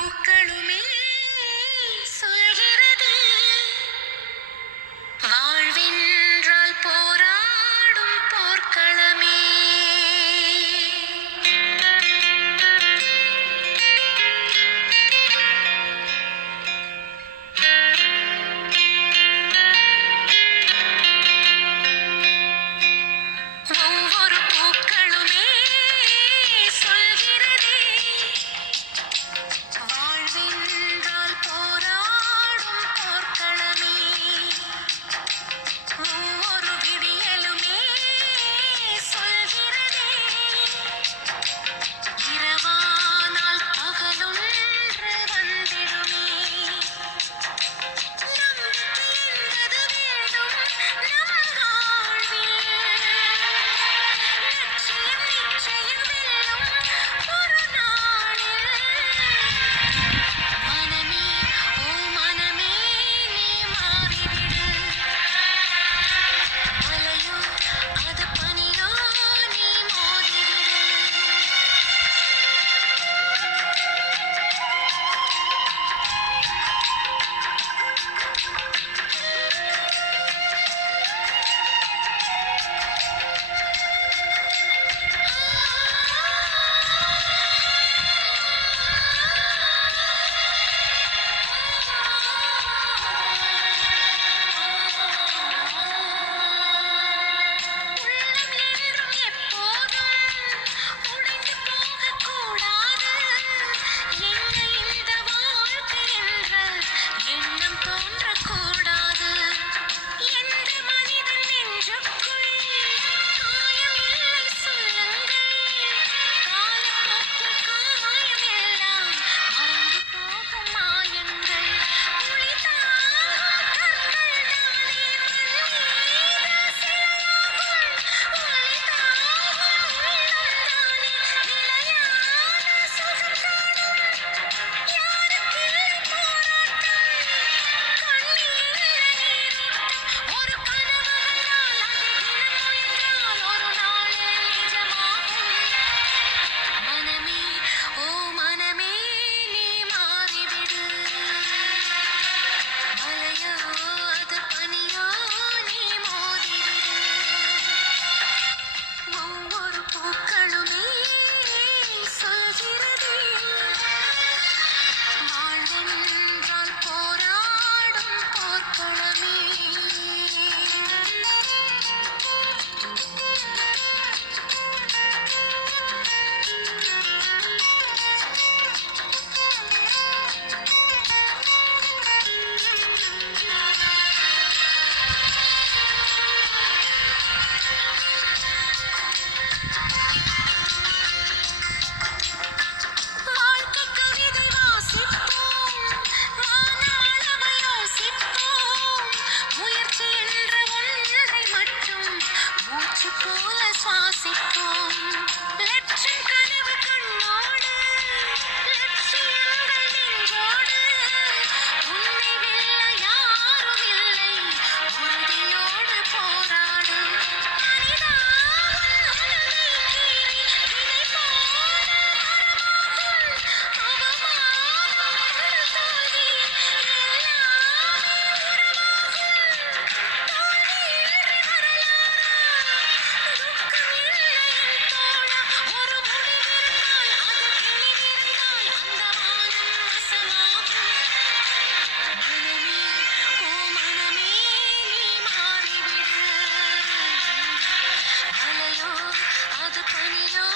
பூக்களுமே சொல்கிறது வாழ்வென்றால் போராடும் போர்க்களமே. ஒவ்வொரு பூக்களுமே சொல்கிறதே வாழ்வென்றால் போராடும் போர்க்களமே. ஒவ்வொரு விடியலுமே சொல்கிறதே இரவானால் பகலொன்று வந்திடுமே. நம்பிக்கை என்பது வேண்டும் நம் வாழ்வில். லட்சியம் நிச்சயம் வெல்லும் ஒரு நாளில். மனமே ஓ மனமே நீ மாறிவிடு. மலையோ அது பனியோ நீ மோதிவிடு. உள்ளம் என்றும் எப்போதும் உடைந்து போகக்கூடாது. என்ன இந்த வாழ்க்கை என்ற எண்ணம் தோன்றக்கூடாது. எந்த மனிதன் நெஞ்சுக்குள் காயம் இல்லை சொல்லுங்கள். காலப்போக்கில் காயம் எல்லாம் மறந்து போகும் மாயங்கள். ஒளி தாங்கும் கற்கள் தானே மண் மீது சிலையாகும். ஒளி தாங்கும் உள்ளம் தானே நிலையான சுகம் காணும். யாருக்கில்லை போராட்டம் கண்ணீரில் நீரோட்டம். ஒரு கனவு கண்டால் அதை தினம் முயன்றால் ஒரு நாளில் நிஜமாகும். மனமே ஓ மனமே நீ மாறிவிடு. மலையோ அது பனியோ நீ மோதிவிடு. ஒவ்வொரு பூக்களுமே சொல்கிறதே வாழ்வென்றால் போராடும் போர்க்களமே. வாழ்க்கை கவிதை வாசிப்போம் வானளவை யோசிப்போம். முயற்சி என்ற ஒன்றை மட்டும் மூச்சு போல சுவாசிப்போம். லட்சம் கனவு கண்ணோடு லட்சியங்கள் நெஞ்சோடு. உன்னை வெல்ல யாரும் இல்லை உறுதியோடு போராடு. மனிதா உன் மனதை கீறி விதை போல மரமாகும். அவமானம் படு தோல்வி எல்லாமே உறவாகும். தோல்வியின்றி வரலாறா துக்கம் இல்லை என் தோழா. ஒரு முடிவிருந்தால் அது தெளிவிருந்தால் அந்த வானம் வசமாகும். மனமே ஓ மனமே நீ மாறிவிடு. மலையோ அது பனியோ